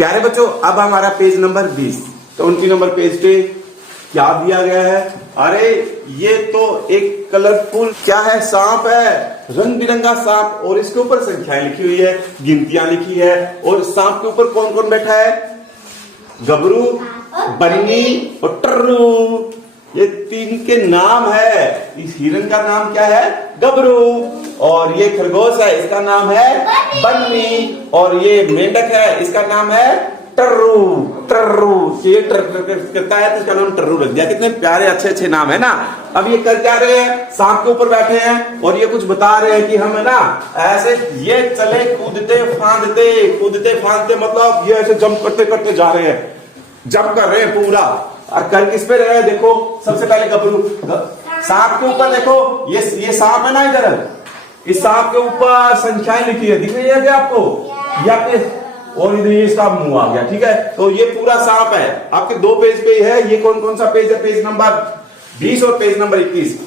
प्यारे बच्चों, अब हमारा पेज नंबर 20। तो 29 नंबर पेज पे क्या दिया गया है? अरे ये तो एक कलरफुल क्या है, सांप है, रंग बिरंगा सांप, और इसके ऊपर संख्याएं लिखी हुई है, गिनतियां लिखी है। और सांप के ऊपर कौन कौन बैठा है? गबरू, बन्नी और टर्रू। ये तीन के नाम है। इस हिरन का नाम क्या है? गबरू। और ये खरगोश है, इसका नाम है बन्नी। और ये मेंढक है, इसका नाम है टर्रू। टर्रू ये करता है तो इसका नाम टर्रू रख दिया। कितने प्यारे अच्छे अच्छे नाम है ना। अब ये कर क्या रहे हैं? सांप के ऊपर बैठे हैं और ये कुछ बता रहे हैं कि हम है ना ऐसे ये चले कूदते फांदते मतलब ये ऐसे जंप करते करते जा रहे हैं, जंप कर रहे हैं पूरा। और कर किस पे रहे हैं? देखो सबसे पहले गबरू सांप के ऊपर देखो, ये सांप है ना, इधर इस सांप के ऊपर संख्याएं लिखी है, दिख रही है क्या आपको? ये आपके, और इधर ये इसका मुंह आ गया, ठीक है। तो ये पूरा सांप है, आपके 2 पेज पे है। ये कौन कौन सा पेज है? पेज नंबर 20 और पेज नंबर 21।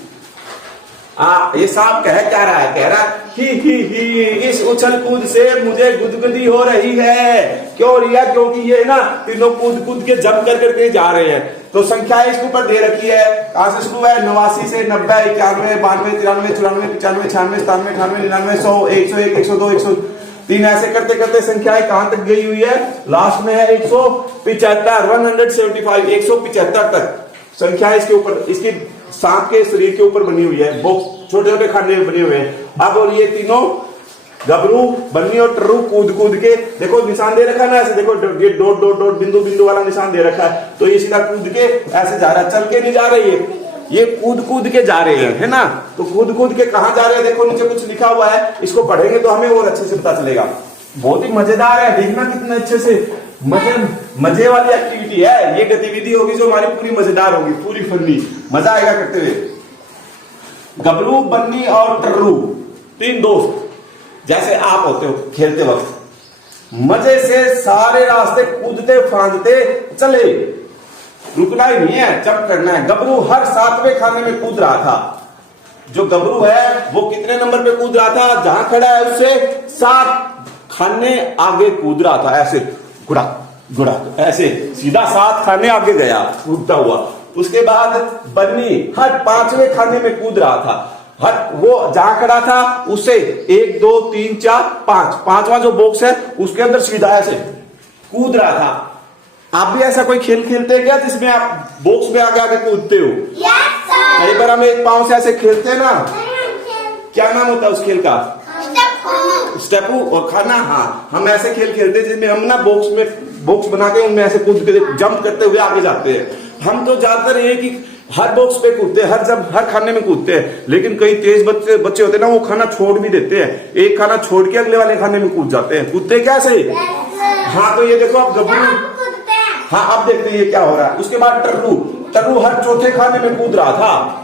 ये सांप कह क्या रहा है? कह रहा है ही इस उछल कूद से मुझे गुदगुदी हो रही है। क्यों रिया? क्योंकि ये ना तीनों कूद कूद के जंप कर करके जा रहे हैं। तो संख्या इसके ऊपर दे रखी है, कहां से शुरू है? 89 से 90, 91, 92, 93, 94, 95, 96, 97, 98, 99, 100, 101, 102, 103, ऐसे करते करते संख्याएं कहां तक गई हुई है? लास्ट में है 175, 175, 175 तक संख्या इसके ऊपर, इसकी सांप के शरीर के ऊपर बनी हुई है। बॉक्स छोटे छोटे खाने में बने हुए हैं। अब और ये तीनों गबरू, बन्नी और टर्रू कूद कूद के, देखो निशान दे रखा है ना ऐसे, देखो ये डॉट डॉट डॉट बिंदु बिंदु वाला निशान दे रखा है। तो ये सीधा कूद के ऐसे जा रहा है, चल के नहीं जा रही है, ये कूद कूद के जा रहे हैं, है ना। तो कूद कूद के कहां जा रहे हैं? देखो नीचे कुछ लिखा हुआ है, इसको पढ़ेंगे तो हमें और अच्छे से पता चलेगा। बहुत ही मजेदार है, देखना कितना अच्छे से मजे वाली एक्टिविटी है। ये गतिविधि होगी जो हमारी पूरी मजेदार होगी, पूरी फनी, मजा आएगा करते हुए। गबरू, बन्नी और टर्रू 3 दोस्त जैसे आप होते हो खेलते वक्त, मजे से सारे रास्ते कूदते फांदते चले, रुकना ही नहीं है, जंप करना है। गबरू हर 7वें खाने में कूद रहा था। जो गबरू है वो कितने नंबर पे कूद रहा था? जहां खड़ा है उससे 7 खाने आगे कूद रहा था, ऐसे गुड़ा गुड़ा ऐसे सीधा 7 खाने आगे गया कूदता हुआ। उसके बाद बन्नी हर 5वें खाने में कूद रहा था। हर वो जहां खड़ा था उससे 1 2 3 4 5, 5वां जो बॉक्स है उसके अंदर सीधा ऐसे कूद रहा था। आप भी ऐसा कोई खेल खेलते हैं क्या जिसमें आप बॉक्स में आगे आगे कूदते हो? कई बार हम एक पांव से ऐसे खेलते हैं ना, क्या नाम होता है उस खेल का? स्टेपू और खाना। हाँ, हम ऐसे खेल खेलते हैं जिसमें हम ना बॉक्स बना के उनमें ऐसे कूद के जंप करते हुए आगे जाते हैं। हम तो ज्यादातर ये कि हर बॉक्स पे कूदते हैं, हर खाने में कूदते हैं। लेकिन कई तेज बच्चे होते हैं ना, वो खाना छोड़ भी देते हैं, एक खाना छोड़ के अगले वाले खाने में कूद जाते हैं। कूदते कैसे? हाँ, तो ये देखो आप गबरू, हाँ अब देखते हैं ये क्या हो रहा है। उसके बाद टर्रू हर 4थे खाने में कूद रहा था।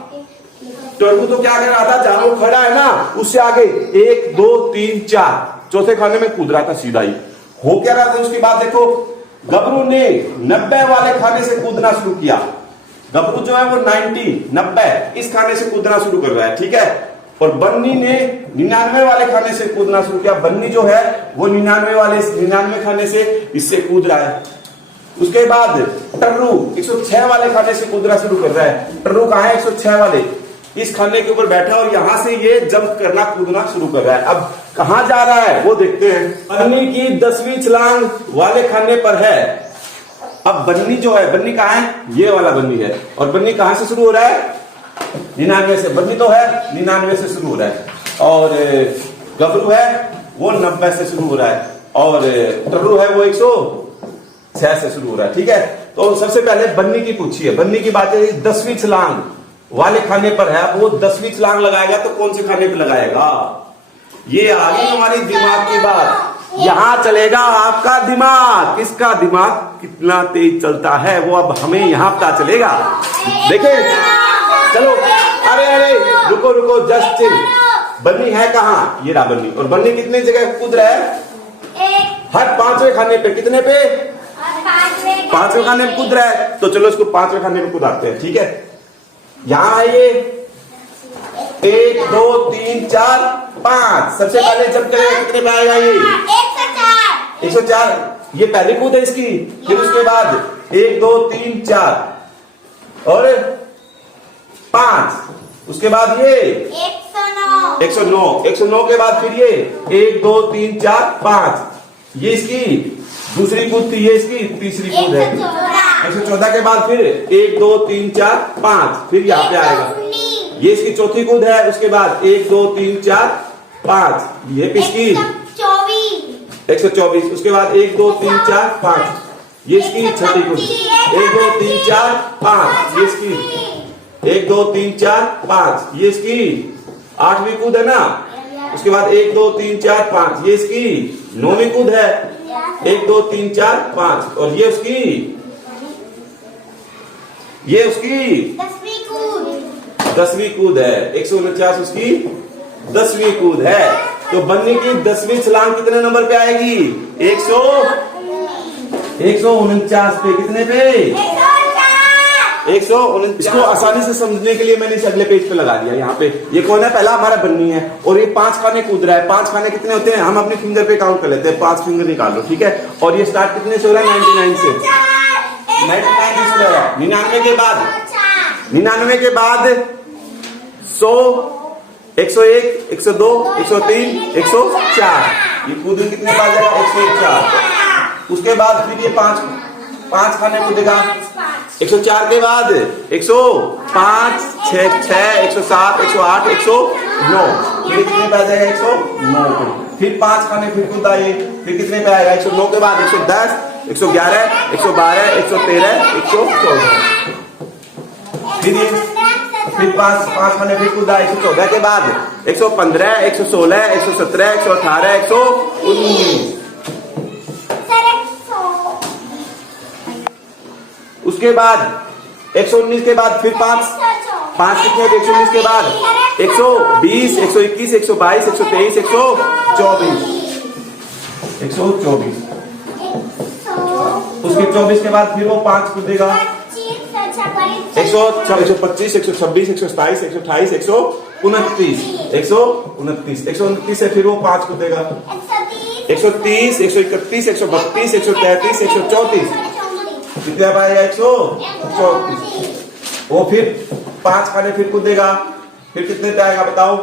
टर्रू तो क्या कर रहा था? जहां वो खड़ा है ना उससे आगे 1 2 3 4 4थे खाने में कूद रहा था सीधा ही। हो क्या रहा था? उसके बाद देखो गबरू ने 90 वाले खाने से कूदना शुरू किया। गबरू जो है वो 90 इस खाने से कूदना शुरू कर रहा है, ठीक है। और बन्नी ने 99 वाले खाने से कूदना शुरू किया। बन्नी जो है वो 99 खाने से इससे कूद रहा है। उसके बाद टर्रू 106 वाले खाने से कूदना शुरू कर रहा है। टर्रू कहां है? 106 वाले इस खाने के ऊपर बैठा और यहां से ये जंप करना कूदना शुरू कर रहा है। अब कहां जा रहा है वो देखते हैं। बन्नी की 10वीं छलांग वाले खाने पर है। अब बन्नी जो है, बन्नी कहां है? ये वाला बन्नी है। और बन्नी कहां से शुरू हो रहा है? 99 से। बन्नी तो है 99 से शुरू हो रहा है। और गबरू है वो 90 से शुरू हो रहा है। और टर्रू है वो 106 से शुरू हो रहा है, ठीक है। तो सबसे पहले बन्नी की पूछिए। बन्नी की बात है 10वीं छलांग वाले खाने पर है। अब वो 10वीं छलांग लगाएगा तो कौन से खाने पे लगाएगा? ये आ गई हमारी दिमाग की बात। यहां चलेगा आपका दिमाग। किसका दिमाग कितना तेज चलता है वो अब हमें यहां पता चलेगा। देखें, चलो, अरे रुको जस्ट चिल। बन्नी है कहां? ये रहा बन्नी। और बन्नी कितनी जगह कूद रहा है? हर 5वें खाने पे। कितने पे? 5वें खाने में कूद रहा है। तो चलो इसको 5वें खाने में कूदाते हैं, ठीक है। यहां है ये 1 2 3 4 5। सबसे पहले जब करेगा कितने पे आएगा? ये 104। ये पहली कूद है इसकी। फिर उसके बाद 1 2 3 4 और 5। उसके बाद ये 109। 109 के बाद फिर ये 1 2 3 4 5। ये इसकी दूसरी कूद थी, ये इसकी तीसरी कूद है। 114 के बाद फिर 1 2 3 4 5। फिर यहाँ पे आएगा, ये इसकी चौथी कूद है। उसके बाद 1 2 3 4 5। ये इसकी 124। उसके बाद 1 2 3 4 5। ये इसकी छठी कूद। 1 2 3 4 5। ये इसकी 1 2 3 4 5। ये इसकी 8वीं कूद है ना। उसके बाद 1 2 3 4 5। ये इसकी 9वीं कूद है। 1 2 3 4 5। और ये उसकी 10वीं कूद है। 149 उसकी 10वीं कूद है। तो बन्नी की 10वीं छलांग कितने नंबर पे आएगी? 149 पे। कितने पे? 149। इसको आसानी से समझने के लिए मैंने इस अगले पेज पे लगा दिया। यहाँ पे ये कौन है? पहला हमारा बन्नी है और ये 5 खाने कूद रहा है। 5 खाने कितने होते हैं? हम अपने फिंगर पे काउंट कर लेते हैं। 5 फिंगर निकाल लो, ठीक है। और ये स्टार्ट कितने से हो रहा है? 99 से। 99 से हो रहा है। 99 के बाद 100 101 102 103 104। ये कूद कितने बाद जाएगा? 104। उसके बाद फिर ये 5 खाने कूदेगा। 104 के बाद 105 6 107 108 109। ये कितने पे आ जाएगा? 109 पे। फिर 5 खाने फिर कूदा ये। फिर कितने पे आएगा? 109 के बाद 110 111 112 113 114। फिर 5 खाने फिर कूदा। 114 के बाद 115 116 117 118 119। उसके बाद 119 के बाद फिर 5 कितने? 119 के बाद 120 121 122 123 124। उसके 24 के बाद फिर वो 5 कूदेगा। 125 126 127 128 129 129 से फिर वो 5 कूदेगा। 130 131 132 133 134। कितने पाएगा? 134। वो फिर 5 खाने फिर कूदेगा। फिर कितने पे आएगा बताओ?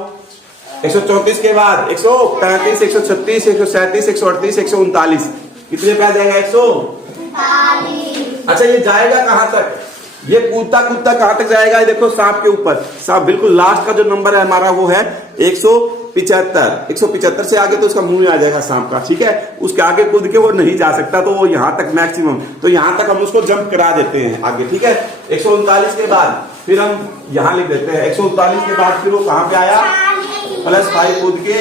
134 के बाद 135 136 137 138 139। कितने पे आ जाएगा? 139। अच्छा, ये जाएगा कहां तक? ये कूदता कूदता कहां तक जाएगा? ये देखो सांप के ऊपर। सांप बिल्कुल लास्ट का जो नंबर है हमारा वो है 175। 175 से आगे तो उसका मुंह आ जाएगा सांप का, ठीक है। उसके आगे कूद के वो नहीं जा सकता, तो वो यहां तक मैक्सिमम। तो यहां तक हम उसको जंप करा देते हैं आगे, ठीक है। 139 के बाद फिर हम यहां लिख देते हैं। 139 के बाद फिर वो कहां पे आया? +5 कूद के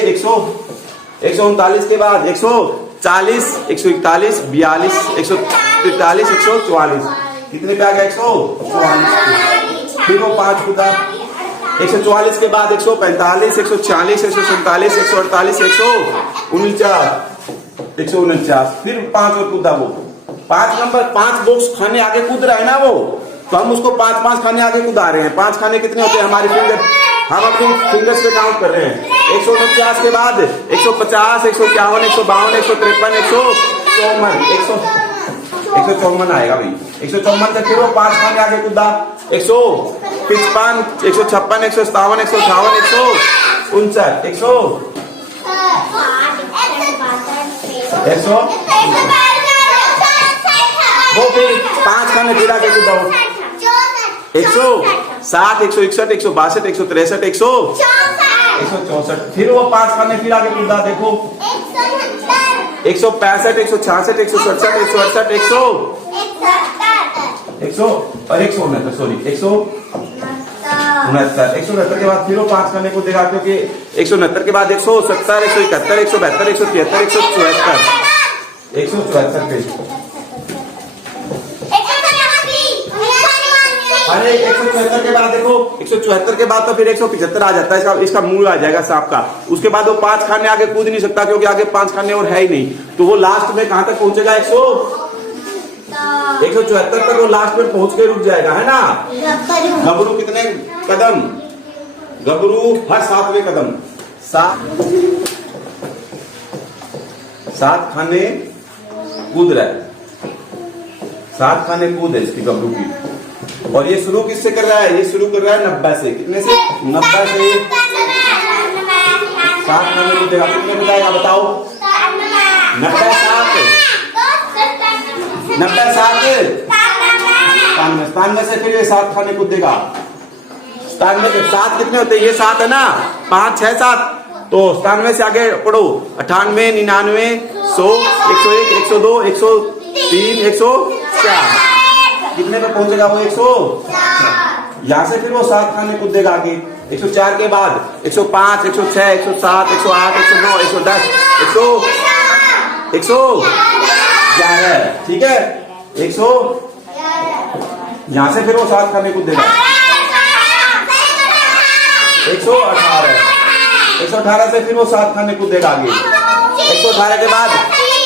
139 के बाद 140 141 42 143 144। कितने पे आ गया? 144। फिर वो 5 कूदा। 144 के बाद 145 146 147 148 149। फिर 5 और कूदा वो 5 बॉक्स खाने आगे कूद रहा है ना वो। तो हम उसको 5 खाने आगे कूदा रहे हैं। 5 खाने कितने होते हैं? हमारे फिंगर, हम अपने फिंगर्स पे काउंट कर रहे हैं। 149 के बाद 150 151 152 153 154 आएगा भाई। 154 से फिर वो 5 खाने आगे कूदा। 155 156 157 158 159 वो फिर 5 खाने फिर आगे कूदा। 160 161 162 163 164। फिर वो 5 खाने फिर आगे कूदा। देखो 165 166 167 168 169 सॉरी 169 के बाद फिर वो 5 खाने को देगा, क्योंकि 169 के बाद 170 171 172 173 174 पे। अरे 174 के बाद देखो 174 के बाद तो फिर 175 आ जाता है। इसका मुंह आ जाएगा सांप का। उसके बाद वो 5 खाने आगे कूद नहीं सकता, क्योंकि आगे 5 खाने और है ही नहीं। तो वो लास्ट में कहां तक पहुंचेगा? 174 तक वो लास्ट में पहुंच के रुक जाएगा, है ना। गबरू कितने कदम? गबरू हर 7वें कदम 7 खाने कूद रहा है, 7 खाने कूद है इसकी गबरू की। और ये शुरू किससे कर रहा है? ये शुरू कर रहा है 90 से। कितने से? 90 से 7 खाने कूदेगा। कितने बताएगा बताओ? 90 7 97 से फिर ये 7 खाने कूदेगा। 97 के 7 कितने होते हैं? ये 7 है ना, 5 6 7, तो 97 से आगे पढ़ो 98 99 100 101 102 103 104। कितने पे पहुंचेगा वो? 100। यहाँ से फिर वो 7 खाने कूदेगा आगे। 104 के बाद 105 106 107 108 109 110 111। ठीक है, 100। यहाँ से फिर वो 7 खाने कूदेगा। 118 से फिर वो 7 खाने कूदेगा आगे। 118 के बाद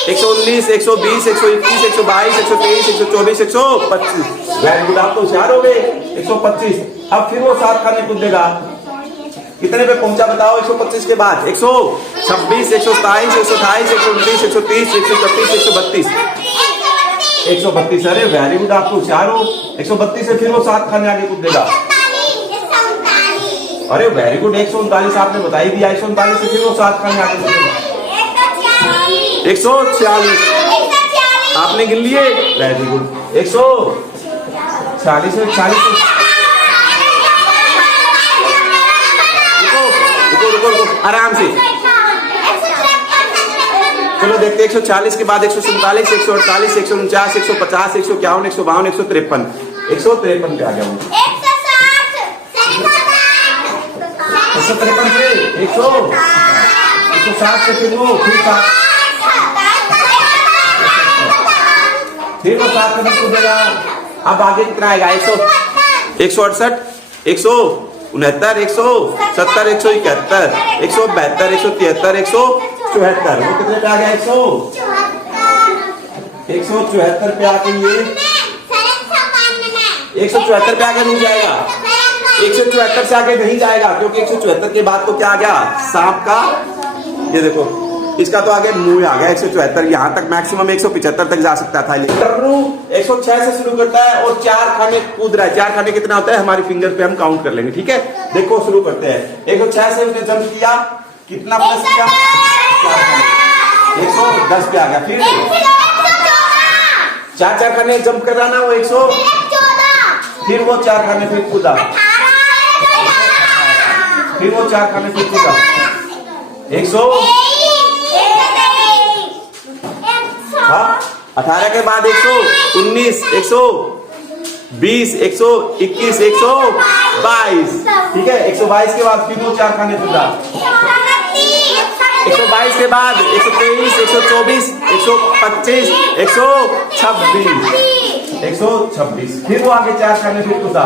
119 120 121 122 123 124 125। वेरी गुड, आप तो होशियार हो गए। 125। अब फिर वो 7 खाने कूदेगा। कितने पे पहुंचा बताओ? 125 के बाद 126 127 128 129 130 131 132 132। अरे वेरी गुड, आप तो होशियार हो। 132 से फिर वो 7 खाने आगे कूदेगा। अरे वेरी गुड, 139 आपने बता ही दिया। 139 से फिर वो 7 खाने आगे कूदेगा। 146 आपने गिन लिए। वेरी गुड, 140 से 40 रुको आराम से। चलो देखते हैं। 140 के बाद 147 148 149 150 151 152 153 153 पे आ गया। 153 से 160 से फिर वो 7 कदम कूदेगा। अब आगे कितना आएगा? 168 169 170 171 172 173 174। वो कितने पे आ गया? 174 पे आके ये 174 पे आगे नहीं जाएगा। 174 से आगे नहीं जाएगा, क्योंकि 174 के बाद तो क्या आ गया? सांप का। ये देखो, इसका तो आगे मुंह आ गया। 174 यहाँ तक मैक्सिमम 175 तक जा सकता था। 106 से शुरू करता है और 4 खाने कूद रहा है। 4 खाने कितना होता है? हमारी फिंगर पे हम काउंट कर लेंगे। ठीक है, देखो शुरू करते हैं। 106 से उसने जंप किया, कितना प्लस किया? 110 पे आ गया। फिर 4 खाने जंप कर रहा ना वो 100। फिर वो 4 खाने फिर कूदा। फिर वो 4 खाने फिर कूदा। 100। 18 के बाद 119 120 121 122। ठीक है, 122 के बाद फिर वो 4 खाने कूदा। 122 के बाद 123 124 125 126 फिर वो आगे 4 खाने फिर कूदा।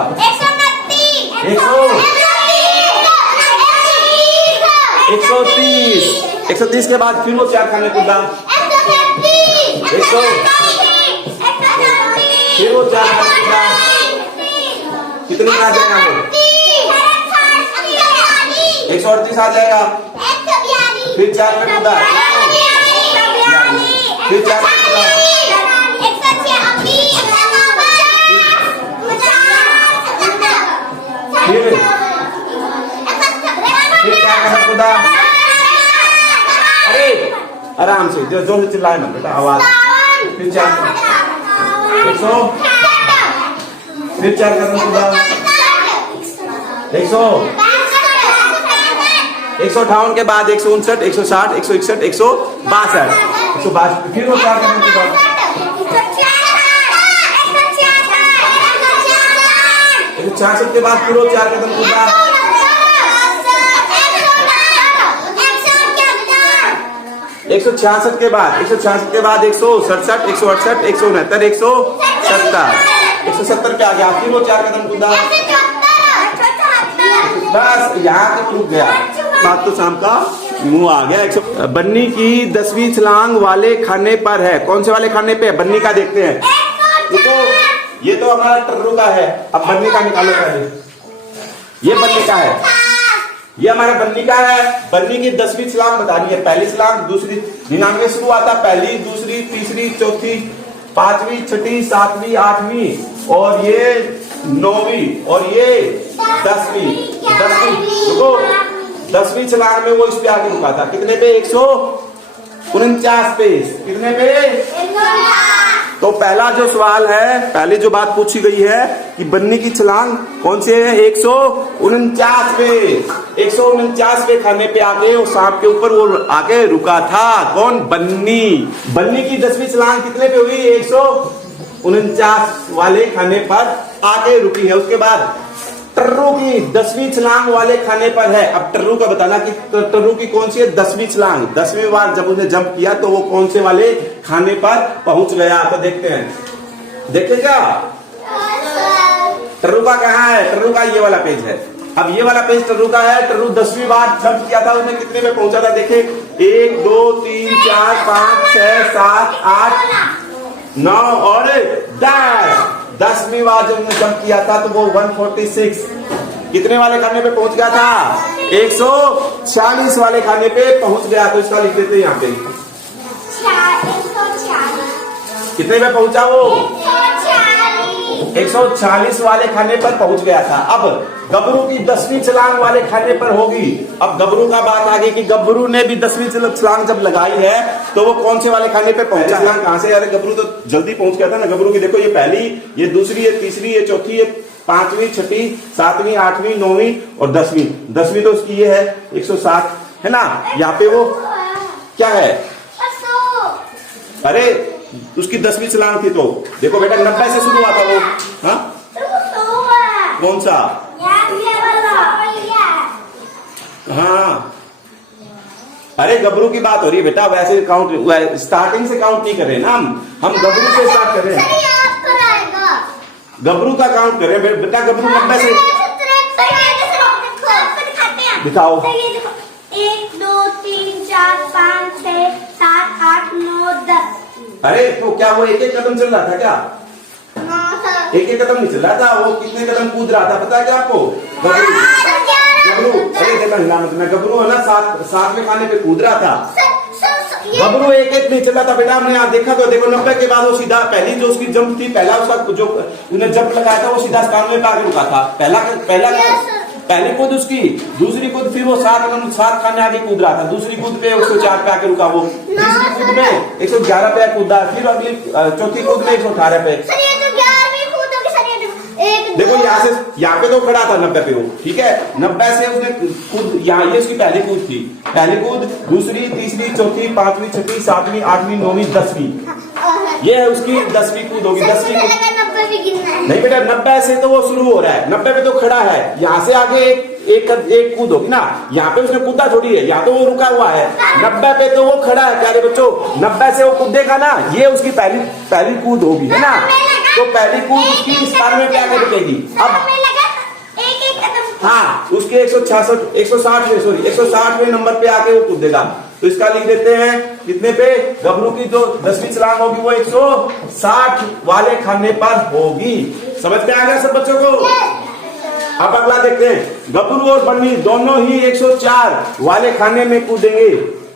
130 के बाद फिर वो 4 खाने कूदा। 100 फिर वो 4 खाने कूदा। कितने में आ जाएगा वो? 138 आ जाएगा। फिर 4 पे कूदा। फिर 4 पे कूदा। फिर 4 पे कूदा। अरे आराम से, जो जोर से चिल्लाए मत बेटा, आवाज। फिर 4 100 फिर 4 कदम कूदा। 158 के बाद 159 160 161 162 फिर वो 4 कदम कूदा। 166 के बाद फिर वो 4 कदम कूदा। 166 के बाद 167 168 169 170 पे आ गया। फिर वो 4 कदम कूदा। बस यहाँ तक रुक गया। बात तो शाम का मुंह आ गया। बन्नी की 10वीं छलांग वाले खाने पर है। कौन से वाले खाने पे है? बन्नी का देखते हैं। ये तो हमारा टर्रू का है। अब बन्नी का निकालो पहले। ये बन्नी का है। ये हमारा बन्नी का है। बन्नी की 10वीं छलांग बतानी है। पहली छलांग, दूसरी 99 शुरू आता, पहली, दूसरी, तीसरी, चौथी, 5वीं, 6वीं, 7वीं, 8वीं और ये 9वीं और ये 10वीं। 10वीं छलांग में वो इस पे आगे रुका था। कितने पे? 149 पे। कितने पे? तो पहला जो सवाल है, पहली जो बात पूछी गई है कि बन्नी की छलांग कौन सी है? 149 पे। 149 पे खाने पे आके वो सांप के ऊपर वो आके रुका था। कौन? बन्नी। बन्नी की 10वीं छलांग कितने पे हुई? 149 वाले खाने पर आके रुकी है। उसके बाद टर्रू की 10वीं छलांग वाले खाने पर है। अब टर्रू का बताना कि टर्रू की कौन सी है? 10वीं छलांग। 10वीं बार जब उसने जंप किया तो वो कौन से वाले खाने पर पहुंच गया? तो देखते हैं, देखें क्या टर्रू का कहाँ है? टर्रू का ये वाला पेज है। अब ये वाला पेज टर्रू का है। टर्रू 10वीं बार जंप किया था, उसने कितने पे पहुंचा था? देखे 1 2 3 4 5 6 7 8 9 और 10। 10वीं बार जब उसने जंप किया था तो वो 146 कितने वाले खाने पे पहुंच गया था? 146 वाले खाने पे पहुंच गया। तो इसका लिख देते हैं यहाँ पे। कितने पे पहुंचा वो? 146 वाले खाने पर पहुंच गया था। अब गबरू की 10वीं छलांग वाले खाने पर होगी। अब गबरू का बात आ गई कि गबरू ने भी 10वीं छलांग जब लगाई है तो वो कौन से वाले खाने पे पहुंचा? छलांग कहां से? अरे गबरू तो जल्दी पहुंच गया था ना। गबरू की देखो, ये पहली, ये दूसरी, ये तीसरी, ये चौथी, ये 5वीं, 6वीं, 7वीं, 8वीं, 9वीं और 10वीं। 10वीं तो उसकी ये है 160 है ना। यहाँ पे वो क्या है? अरे उसकी 10वीं छलांग थी। तो देखो बेटा 90 से शुरू हुआ था वो। हाँ कौन सा? हाँ अरे गबरू की बात हो रही है बेटा। वैसे काउंट स्टार्टिंग से काउंट नहीं कर रहे ना हम गबरू से स्टार्ट कर रहे हैं। गबरू का काउंट कर रहे हैं बेटा। गबरू 90 से दिखाओ। 1 2 3 4 5 6 7 8 9 10। अरे तो क्या वो एक एक कदम चल रहा था क्या? एक एक कदम नहीं चल रहा था। वो कितने कदम कूद रहा था पता है क्या आपको? गबरू अरे देखा हिला मत। मैं गबरू है ना 7वें खाने पे कूद रहा था। गबरू एक एक नहीं चला था बेटा। हमने यहाँ देखा तो देखो 90 के बाद वो सीधा पहली जो उसकी जंप थी, पहला उसका जो उन्हें जंप लगाया था वो सीधा 97 पे आके रुका था। पहली कूद उसकी, दूसरी कूद फिर वो 7 खाने आगे कूद रहा था। दूसरी कूद पे 104 पे आके रुका वो। तीसरी कूद में 111 पे कूदा। फिर अगली चौथी कूद में 118 पे। देखो यहाँ पे तो खड़ा था 90 पे वो। ठीक है 90 से उसने कूद, यहाँ ये उसकी पहली कूद थी। पहली कूद, दूसरी, तीसरी, चौथी, 5वीं, 6वीं, 7वीं, 8वीं, 9वीं, 10वीं। ये है उसकी 10वीं कूद होगी। 10वीं कूद नहीं बेटा 90 से तो वो शुरू हो रहा है। 90 पे तो खड़ा है। यहाँ से आगे एक कूद होगी ना। यहाँ पे उसने कूदा थोड़ी है, यहाँ तो वो रुका हुआ है। 90 पे तो वो खड़ा है प्यारे बच्चों। 90 से वो कूदेगा ना, ये उसकी पहली कूद होगी है ना। तो पहली कूद उसकी 97 पे आकर रुकेगी। अब हाँ उसके 160 नंबर पे आके वो कूदेगा। तो इसका लिख देते हैं कितने पे? गबरू की जो 10वीं छलांग होगी वो 160 वाले खाने पर होगी। समझ में आ गया सब बच्चों को? अब अगला देखते हैं। गबरू और बन्नी दोनों ही 104 वाले खाने में कूदेंगे।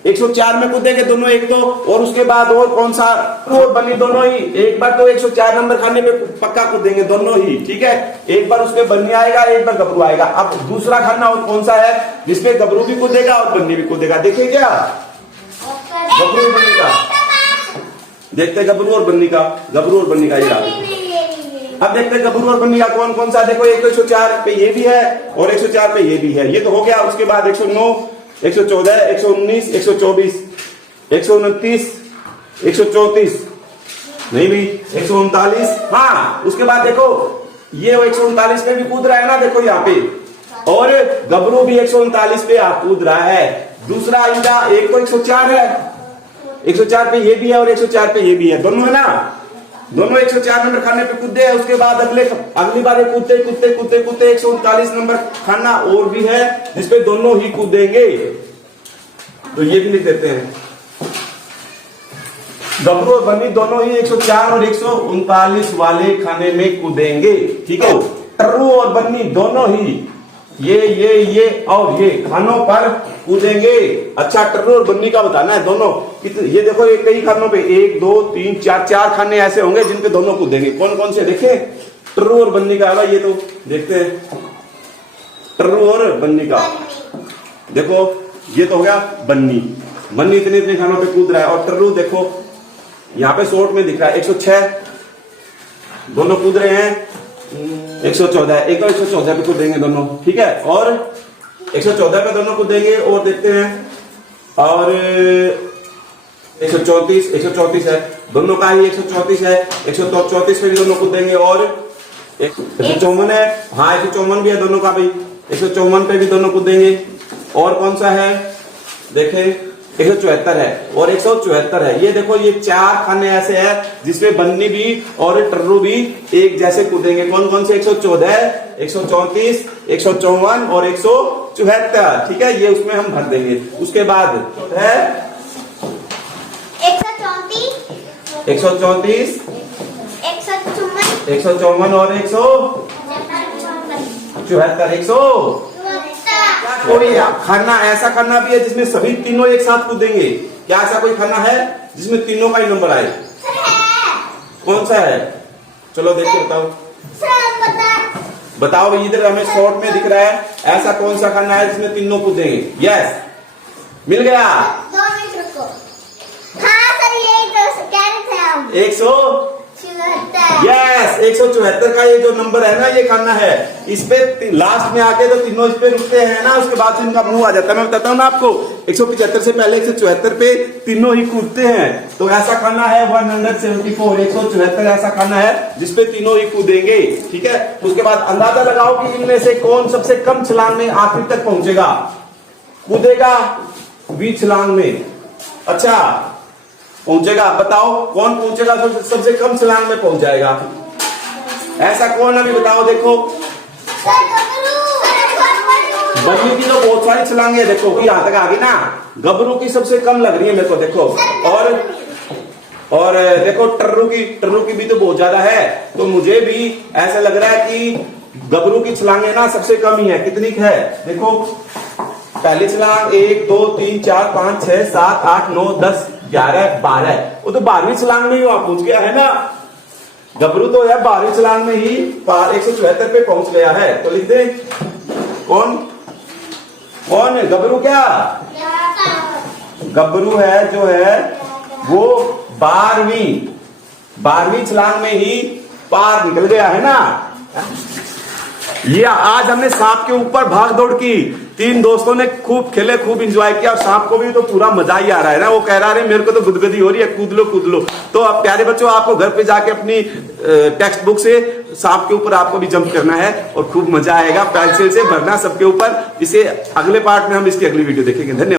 104 में कूदेंगे दोनों एक तो, और उसके बाद और कौन सा? और बन्नी दोनों ही एक बार तो 104 नंबर खाने में पक्का कूदेंगे दोनों ही। ठीक है एक बार उसपे बन्नी आएगा, एक बार गबरू आएगा। अब दूसरा खाना और कौन सा है जिसपे गबरू भी कूदेगा और बन्नी भी कूदेगा? देखिए क्या गबरू और बन्नी का देखते हैं। गबरू और बन्नी का ये अब देखते हैं गबरू और बन्नी का कौन कौन सा। देखो एक तो 104 पे ये भी है और 104 पे ये भी है। ये तो हो गया। उसके बाद 109, 114, 119, 124, 129, 134 नहीं भी 139। हाँ उसके बाद देखो ये 139 पे भी कूद रहा है ना। देखो यहाँ पे, और गबरू भी 139 पे कूद रहा है। दूसरा इनका एक तो 104 है, 104 पे ये भी है और 104 पे ये भी है। दोनों है ना, दोनों 104 नंबर खाने पे कूदे हैं। उसके बाद अगली बार कूदते 139 नंबर खाना और भी है जिसपे दोनों ही कूदेंगे। तो ये भी लिख देते हैं। गबरू और बन्नी दोनों ही 104 और 139 वाले खाने में कूदेंगे। ठीक है टर्रू और बन्नी दोनों ही ये और ये खानों पर कूदेंगे। अच्छा, टर्रू और बन्नी का बताना है दोनों। ये देखो, ये कई खानों पे 1 2 3 4 खाने ऐसे होंगे जिन पे दोनों कूदेंगे। कौन कौन से देखे? टर्रू और बन्नी का है भाई, ये तो देखते हैं। टर्रू और बन्नी का देखो, ये तो हो गया बन्नी। बन्नी इतने इतने खानों पे कूद रहा है। और टर्रू देखो यहाँ पे शॉर्ट में दिख रहा है 106, दोनों कूद रहे हैं। 114, एक 114 पे कूदेंगे दोनों, ठीक है। और 114 पे दोनों कूदेंगे। और देखते हैं, और 134 है, दोनों का ही 134 है। 134 पे भी दोनों कूदेंगे। और 154 है, हाँ 154 भी है दोनों का भाई। 154 पे भी दोनों कूदेंगे। और कौन सा है देखें, 174 है और 174 है। ये देखो, ये 4 खाने ऐसे हैं जिसमें बन्नी भी और टर्रू भी एक जैसे कूदेंगे। कौन कौन से? 114, 134, 154 और 174, ठीक है। ये उसमें हम भर देंगे। उसके बाद है 134, 134, 154 और 174। कोई खाना ऐसा खाना भी है जिसमें सभी तीनों एक साथ कूदेंगे। क्या ऐसा कोई खाना है जिसमें तीनों का ही नंबर आए? कौन सा है? चलो देखिए, बताओ भाई। इधर हमें शॉर्ट में दिख रहा है, ऐसा कौन सा खाना है जिसमें तीनों कूदेंगे? यस, मिल गया। 2 मिनट रुको। हाँ सर, यही तो कह रहे थे हम। 174, 74। यस 174 का ये जो नंबर है ना, ये खाना है। इस पे लास्ट में आके तो तीनों इस पे रुकते हैं ना, उसके बाद इनका मुंह आ जाता है। मैं बताता हूँ ना आपको, 175 से पहले 174 पे तीनों ही कूदते हैं। तो ऐसा खाना है 174, 174 ऐसा खाना है जिसपे तीनों ही कूदेंगे, ठीक है। उसके बाद अंदाजा लगाओ कि इनमें से कौन सबसे कम छलांग में आखिर तक पहुंचेगा, कूदेगा 20 छलांग में। अच्छा, पहुंचेगा, बताओ कौन पहुंचेगा? सबसे कम छलांग में पहुंच जाएगा। ऐसा कौन? अभी बताओ। देखो, बन्नी की तो बहुत सारी छलांगे, देखो यहाँ तक आ गई ना। गबरू की सबसे कम लग रही है मेरे को, देखो। और देखो टर्रू की भी तो बहुत ज्यादा है। तो मुझे भी ऐसा लग रहा है कि गबरू की छलांगे ना सबसे कम ही है। कितनी है देखो, पहली छलांग 1 2 3 4 5 6 7 8 9 10 11 12। वो तो 12वीं छलांग में ही वहां पहुंच गया है ना। गबरू तो है 12वीं छलांग में ही 174 पे पहुंच गया है। तो लिख दे, कौन कौन? गबरू क्या? गबरू है जो है वो 12वीं छलांग में ही पार निकल गया है ना। ये आज हमने सांप के ऊपर भाग दौड़ की। 3 दोस्तों ने खूब खेले, खूब एंजॉय किया। और सांप को भी तो पूरा मजा ही आ रहा है ना। वो कह रहा है मेरे को तो गुदगुदी हो रही है, कूद लो। तो अब प्यारे बच्चों, आपको घर पे जाके अपनी टेक्स्ट बुक से सांप के ऊपर आपको भी जंप करना है और खूब मजा आएगा। पेंसिल से भरना सबके ऊपर। इसे अगले पार्ट में हम इसकी अगली वीडियो देखेंगे। धन्यवाद।